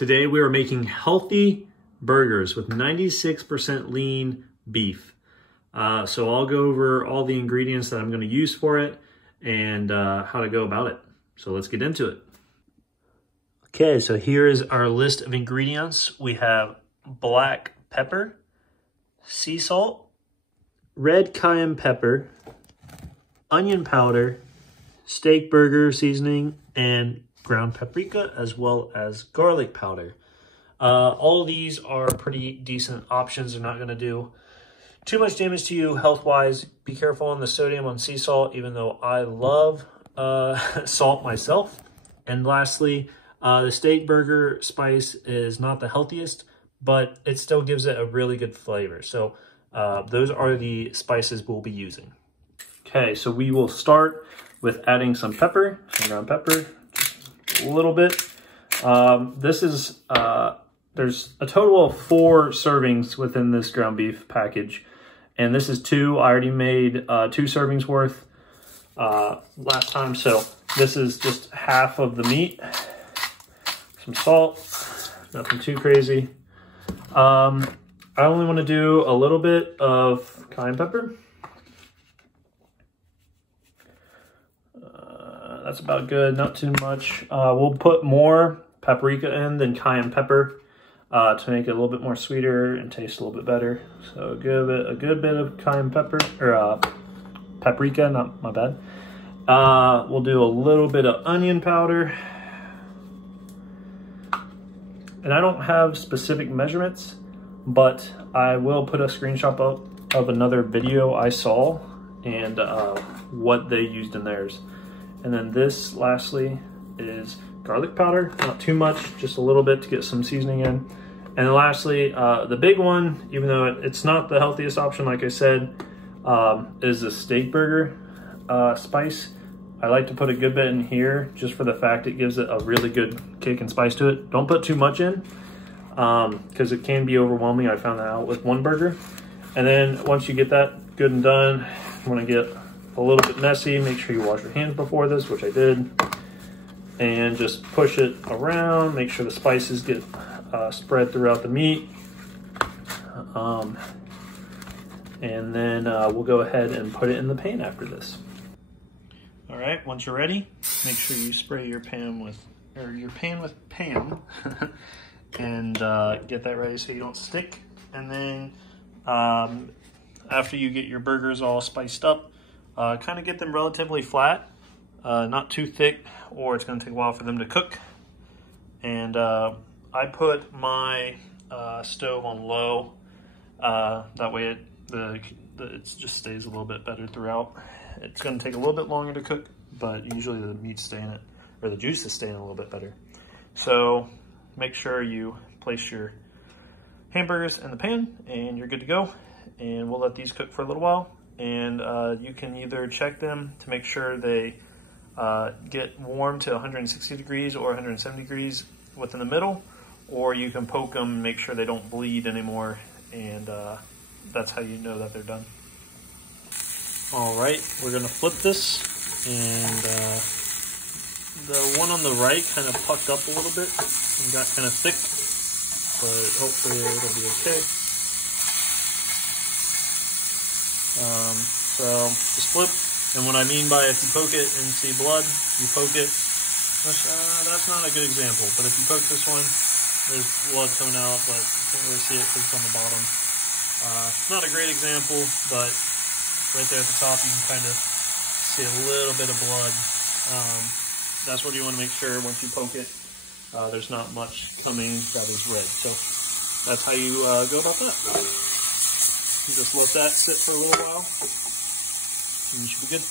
Today we are making healthy burgers with 96% lean beef. So I'll go over all the ingredients that I'm going to use for it and how to go about it. So let's get into it. Okay, so here is our list of ingredients. We have black pepper, sea salt, red cayenne pepper, onion powder, steak burger seasoning, and ground paprika, as well as garlic powder. All of these are pretty decent options. They're not going to do too much damage to you health-wise. Be careful on the sodium on sea salt, even though I love salt myself. And lastly, the steak burger spice is not the healthiest, but it still gives it a really good flavor. So those are the spices we'll be using. Okay, so we will start with adding some pepper, some ground pepper, just a little bit. There's a total of 4 servings within this ground beef package. And this is 2. I already made 2 servings worth last time. So this is just half of the meat. Some salt, nothing too crazy. I only want to do a little bit of cayenne pepper. That's about good, not too much. We'll put more paprika in than cayenne pepper to make it a little bit more sweeter and taste a little bit better. So give it a good bit of cayenne pepper, or paprika, not my bad. We'll do a little bit of onion powder. And I don't have specific measurements, but I will put a screenshot up of another video I saw and what they used in theirs. And then this, lastly, is garlic powder. Not too much, just a little bit to get some seasoning in. And then lastly, the big one, even though it's not the healthiest option, like I said, is the steak burger spice. I like to put a good bit in here just for the fact it gives it a really good kick and spice to it. Don't put too much in because it can be overwhelming. I found that out with one burger. And then once you get that good and done, you want to get a little bit messy. Make sure you wash your hands before this, which I did. And just push it around. Make sure the spices get spread throughout the meat. And then we'll go ahead and put it in the pan after this. All right, once you're ready, make sure you spray your pan with Pam and get that ready so you don't stick. And then after you get your burgers all spiced up, kind of get them relatively flat, not too thick, or it's going to take a while for them to cook. And I put my stove on low. That way it just stays a little bit better throughout. It's going to take a little bit longer to cook, but usually the meat's stay in it, or the juices stay in a little bit better. So make sure you place your hamburgers in the pan and you're good to go. And we'll let these cook for a little while. And you can either check them to make sure they get warm to 160 degrees or 170 degrees within the middle, or you can poke them and make sure they don't bleed anymore, and that's how you know that they're done. All right, we're gonna flip this, and the one on the right kind of pucked up a little bit and got kind of thick, but hopefully it'll be okay. So just flip, and what I mean by if you poke it and see blood, you poke it. That's not a good example, but if you poke this one, there's blood coming out, but you can't really see it because it's on the bottom. Not a great example, but right there at the top, you can kind of see a little bit of blood. That's what you want to make sure once you poke it, there's not much coming that is red. So that's how you go about that. You just let that sit for a little while, and you should be good.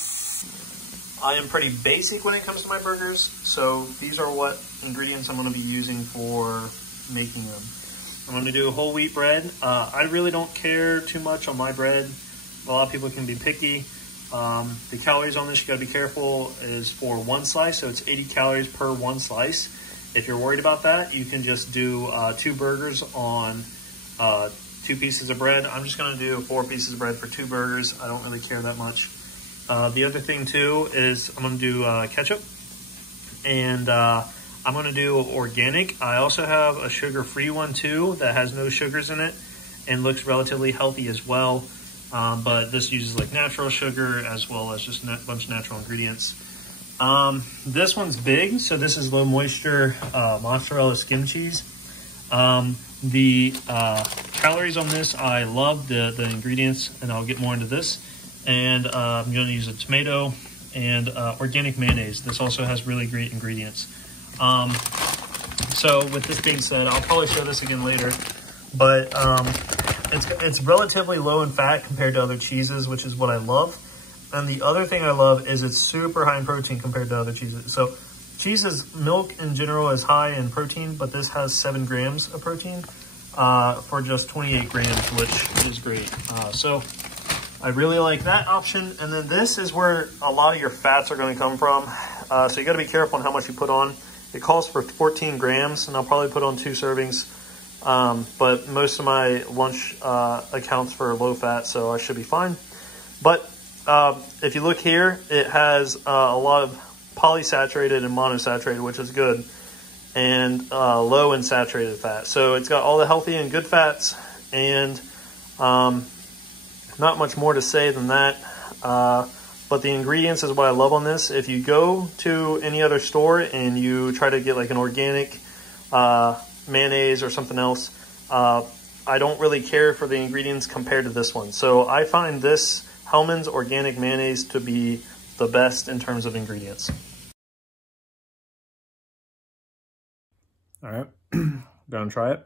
I am pretty basic when it comes to my burgers, so these are what ingredients I'm going to be using for making them. I'm going to do whole wheat bread. I really don't care too much on my bread. A lot of people can be picky. The calories on this, you got to be careful, is for 1 slice, so it's 80 calories per 1 slice. If you're worried about that, you can just do 2 burgers on 2 pieces of bread. I'm just going to do 4 pieces of bread for 2 burgers. I don't really care that much. The other thing too is I'm going to do ketchup, and I'm gonna do organic. I also have a sugar-free one too that has no sugars in it and looks relatively healthy as well. But this uses like natural sugar as well as just a bunch of natural ingredients. This one's big, so this is low moisture mozzarella skim cheese. The calories on this, I love the ingredients, and I'll get more into this. And I'm going to use a tomato and organic mayonnaise. This also has really great ingredients. So with this being said, I'll probably show this again later, but it's relatively low in fat compared to other cheeses, which is what I love. And the other thing I love is it's super high in protein compared to other cheeses. So milk in general is high in protein, but this has 7 grams of protein for just 28 grams, which is great. So I really like that option. And then this is where a lot of your fats are going to come from. So you got to be careful on how much you put on. It calls for 14 grams, and I'll probably put on 2 servings. But most of my lunch accounts for low fat, so I should be fine. But if you look here, it has a lot of polysaturated and monosaturated, which is good, and low in saturated fat. So it's got all the healthy and good fats, and not much more to say than that. But the ingredients is what I love on this. If you go to any other store and you try to get like an organic mayonnaise or something else, I don't really care for the ingredients compared to this one. So I find this Hellmann's organic mayonnaise to be the best in terms of ingredients. All right, gonna try it.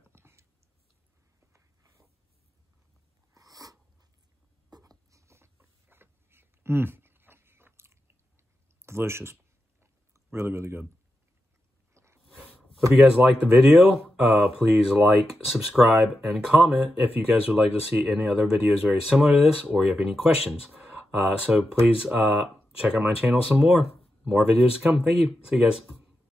Delicious. Really, really good. Hope you guys liked the video. Please like, subscribe, and comment if you guys would like to see any other videos very similar to this, or you have any questions. So please check out my channel some more. More videos to come. Thank you. See you guys.